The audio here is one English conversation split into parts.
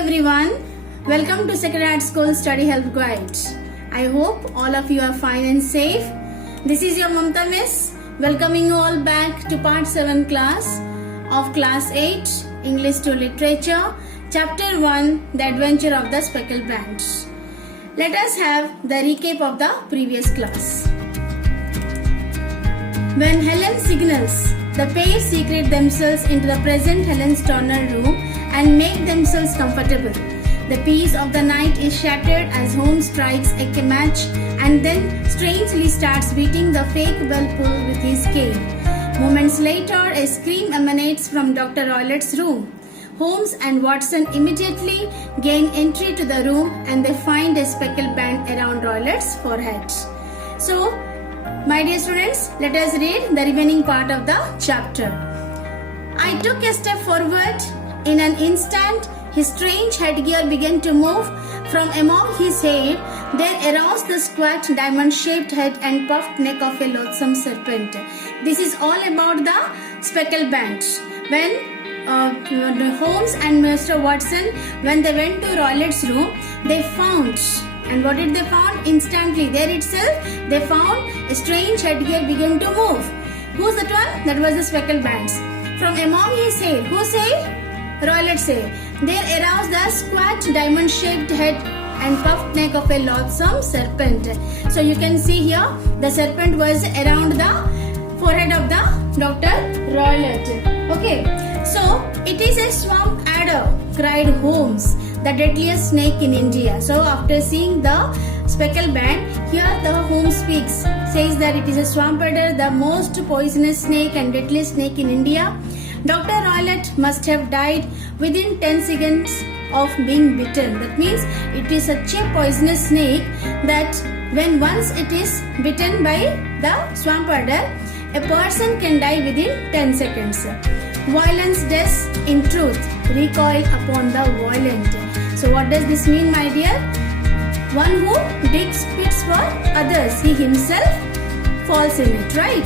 everyone, welcome to Secretariat School Study Help Guide. I hope all of you are fine and safe. This is your Mamta Miss, welcoming you all back to part 7 class of class 8 English to Literature, chapter 1, The Adventure of the Speckled Branch. Let us have the recap of the previous class. When Helen signals, the pair secrete themselves into the present Helen's Turner room and make themselves comfortable. The peace of the night is shattered as Holmes strikes a match and then strangely starts beating the fake bell pull with his cane. Moments later, a scream emanates from Dr. Roylett's room. Holmes and Watson immediately gain entry to the room and they find a speckled band around Roylett's forehead. So, my dear students, let us read the remaining part of the chapter. I took a step forward. In an instant, his strange headgear began to move. From among his hair, there arose the squat, diamond-shaped head and puffed neck of a loathsome serpent. This is all about the speckled band. When Holmes and Mr. Watson, when they went to Roylett's room, they found, and what did they found? Instantly, there itself, they found a strange headgear began to move. Who's that one? That was the speckled bands. From among his hair, whose hair? Roylett's hair. There arose the squat, diamond-shaped head and puffed neck of a loathsome serpent. So you can see here, the serpent was around the forehead of the Dr. Roylett. Okay, so it is a swamp adder, cried Holmes, the deadliest snake in India. So after seeing the speckled band, here the Holmes speaks, says that it is a swamp adder, the most poisonous snake and deadliest snake in India. Dr. Roylett must have died within 10 seconds of being bitten. That means it is such a poisonous snake that when once it is bitten by the swamp adder, a person can die within 10 seconds. Violence does, in truth, recoil upon the violent. So what does this mean, my dear? One who digs pits for others, he himself falls in it, right?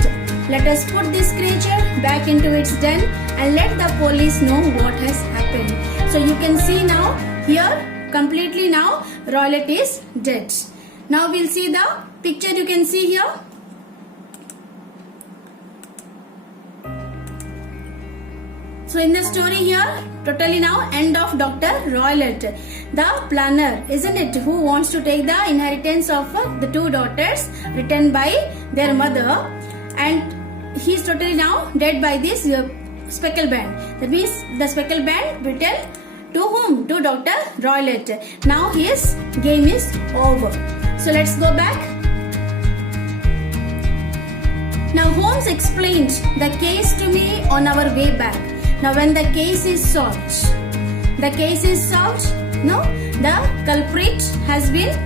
Let us put this creature back into its den and let the police know what has happened. So you can see now, here, completely now, Roylett is dead. Now we'll see the picture you can see here. So in the story here, totally now end of Dr. Roylett, the planner, isn't it, who wants to take the inheritance of the two daughters written by their mother, and he is totally now dead by this speckled band. That means the speckled band written to whom? To Dr. Roylett. Now his game is over. So let's go back. Now Holmes explained the case to me on our way back. Now when the case is solved, no, the culprit has been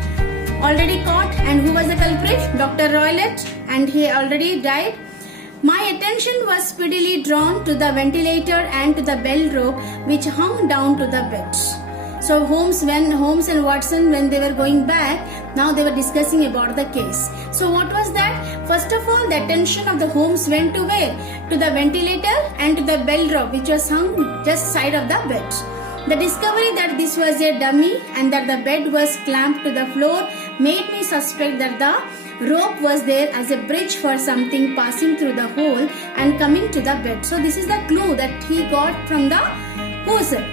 already caught. And who was the culprit? Dr. Roylett, and he already died. My attention was speedily drawn to the ventilator and to the bell rope which hung down to the bed. So when Holmes and Watson, when they were going back, now they were discussing about the case. So what was that? First of all, the attention of the Holmes went to where? To the ventilator and to the bell rope which was hung just side of the bed. The discovery that this was a dummy and that the bed was clamped to the floor made me suspect that the rope was there as a bridge for something passing through the hole and coming to the bed. So this is the clue that he got from the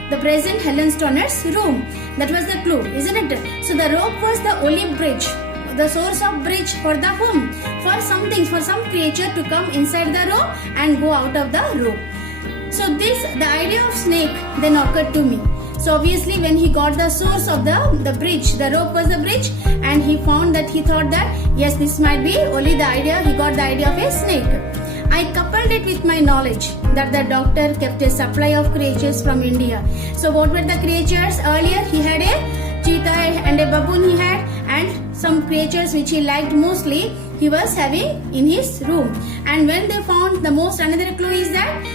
the present Helen Turner's room. That was the clue, isn't it? So the rope was the only bridge, the source of bridge for the home, for something, for some creature to come inside the rope and go out of the rope. So the idea of snake then occurred to me. So obviously when he got the source of the bridge, the rope was the bridge, and he found that, he thought that yes, this might be only the idea, he got the idea of a snake. I coupled it with my knowledge that the doctor kept a supply of creatures from India. So what were the creatures? Earlier he had a cheetah and a baboon he had, and some creatures which he liked mostly he was having in his room. And when they found the most, another clue is that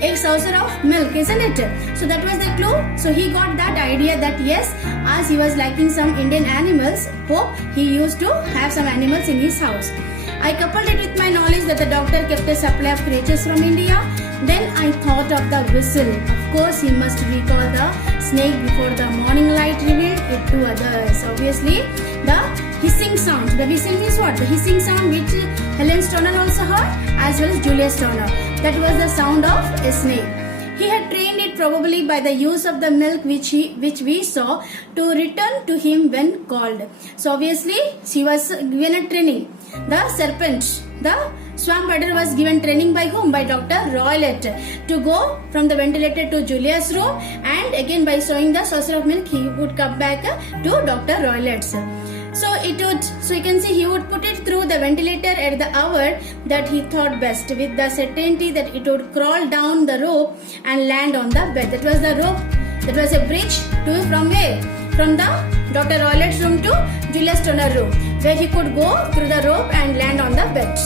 a saucer of milk, isn't it? So that was the clue. So he got that idea that yes, as he was liking some Indian animals, hope he used to have some animals in his house. I coupled it with my knowledge that the doctor kept a supply of creatures from India. Then I thought of the whistle. Of course, he must recall the snake before the morning light revealed it to others. Obviously, the hissing sound. The hissing is what? The hissing sound which Helen Stoner also heard, as well as Julius Stoner. That was the sound of a snake. He had trained it probably by the use of the milk which we saw to return to him when called. So obviously she was given a training. The serpent, the swamp adder was given training by whom? By Dr. Roylott to go from the ventilator to Julius' room, and again by showing the saucer of milk he would come back to Dr. Roylott's. So you can see he would put it through the ventilator at the hour that he thought best, with the certainty that it would crawl down the rope and land on the bed. That was the rope. That was a bridge from where? From the Dr. Roylott's room to Julius Stoner room, where he could go through the rope and land on the bed.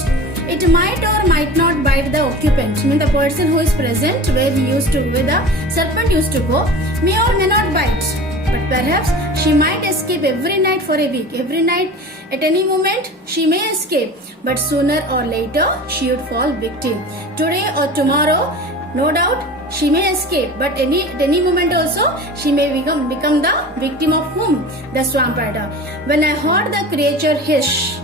It might or might not bite the occupant. I mean the person who is present where the serpent used to go may or may not bite. But perhaps she might escape every night for a week. Every night, at any moment, she may escape. But sooner or later, she would fall victim. Today or tomorrow, no doubt, she may escape. But at any moment also, she may become the victim of whom? The swamp adder. When I heard the creature hiss,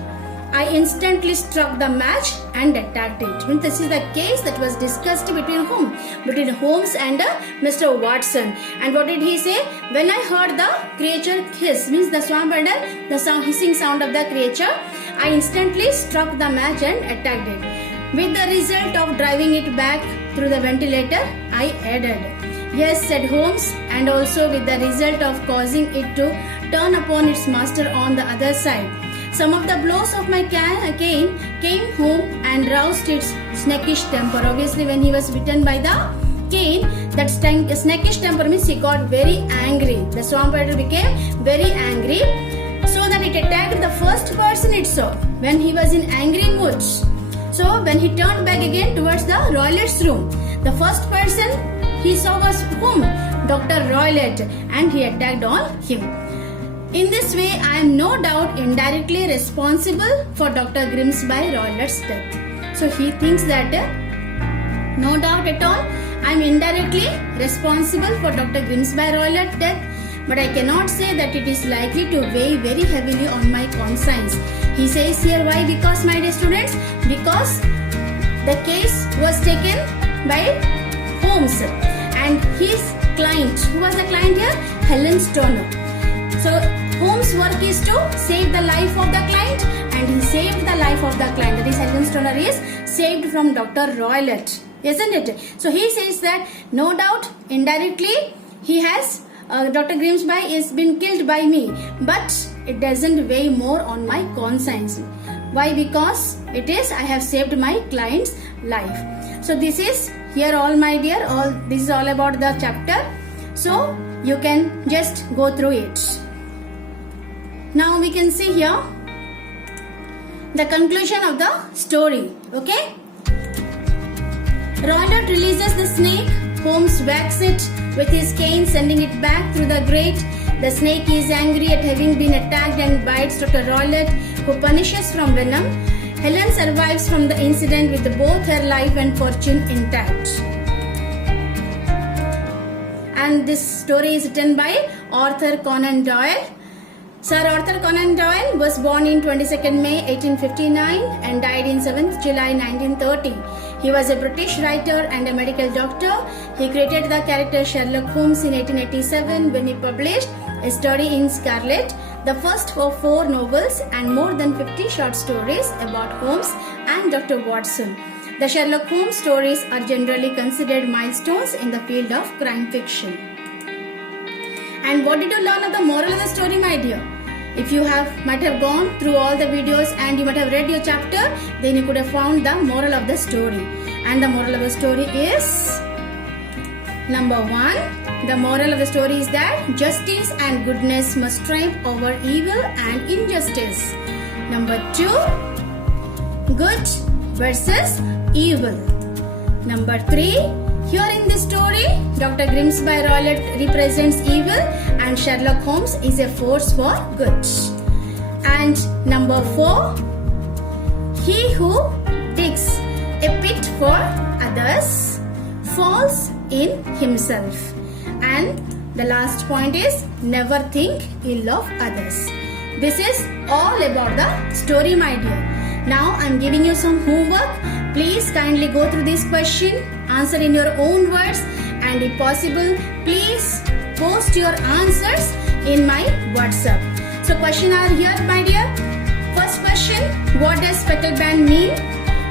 I instantly struck the match and attacked it. I mean, this is the case that was discussed between whom? Between Holmes and Mr. Watson. And what did he say? When I heard the creature hiss, means the swamp adder, the hissing sound of the creature, I instantly struck the match and attacked it. With the result of driving it back through the ventilator, I added. Yes, said Holmes, and also with the result of causing it to turn upon its master on the other side. Some of the blows of my cane came home and roused its snakeish temper. Obviously, when he was bitten by the cane, that snakeish temper means he got very angry. The swamp adder became very angry, so that it attacked the first person it saw when he was in angry mood. So when he turned back again towards the Roylott's room, the first person he saw was whom? Dr. Roylott, and he attacked on him. In this way, I am no doubt indirectly responsible for Dr. Grimsby Roylott's death. So he thinks that no doubt at all, I am indirectly responsible for Dr. Grimsby Roylott's death, but I cannot say that it is likely to weigh very heavily on my conscience. He says here why? Because, my dear students, because the case was taken by Holmes and his client. Who was the client here? Helen Stoner. So Holmes' work is to save the life of the client, and he saved the life of the client. That is, Helen Stoner is saved from Dr. Roylott, isn't it? So he says that no doubt indirectly he has Dr. Grimsby is been killed by me, but it doesn't weigh more on my conscience. Why? Because it is I have saved my client's life. So this is here all, my dear. This is all about the chapter. So you can just go through it. Now we can see here the conclusion of the story. Okay. Roylott releases the snake. Holmes whacks it with his cane, sending it back through the grate. The snake is angry at having been attacked and bites Dr. Roylott, who punishes from venom. Helen survives from the incident with both her life and fortune intact. And this story is written by Arthur Conan Doyle. Sir Arthur Conan Doyle was born in 22nd May 1859 and died in 7th July 1930. He was a British writer and a medical doctor. He created the character Sherlock Holmes in 1887 when he published A Study in Scarlet, the first of 4 novels and more than 50 short stories about Holmes and Dr. Watson. The Sherlock Holmes stories are generally considered milestones in the field of crime fiction. And what did you learn of the moral of the story, my dear? If you might have gone through all the videos and you might have read your chapter, then you could have found the moral of the story. And the moral of the story is, number 1, the moral of the story is that justice and goodness must triumph over evil and injustice. Number 2, good versus evil. Number 3, here in this story, Dr. Grimsby Roylott represents evil and Sherlock Holmes is a force for good. And number 4, he who digs a pit for others falls in himself. And The last point is never think ill of others. This is all about the story, my dear. Now I am giving you some homework. Please kindly go through this question, answer in your own words, and if possible, please post your answers in my WhatsApp. So questions are here, my dear. First question, what does petal band mean?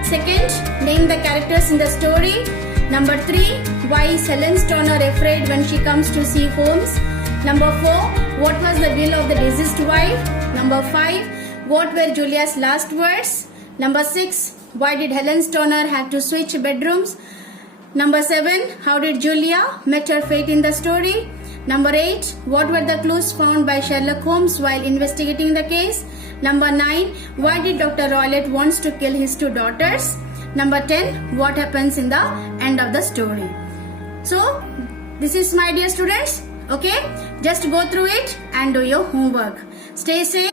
Second, name the characters in the story. Number 3, why is Helen Stoner afraid when she comes to see Holmes? Number 4, what was the will of the deceased wife? Number 5, what were Julia's last words? Number 6, why did Helen Stoner have to switch bedrooms? Number 7, how did Julia met her fate in the story? Number 8, what were the clues found by Sherlock Holmes while investigating the case? Number 9, why did Dr. Roylott wants to kill his 2 daughters? Number 10, what happens in the end of the story? So, this is my dear students. Okay, just go through it and do your homework. Stay safe,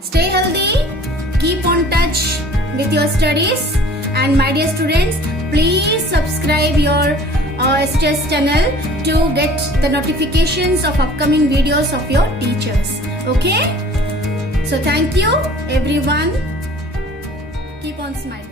stay healthy, keep on touch with your studies, and my dear students, please subscribe your STS channel to get the notifications of upcoming videos of your teachers. Okay, so thank you everyone. Keep on smiling.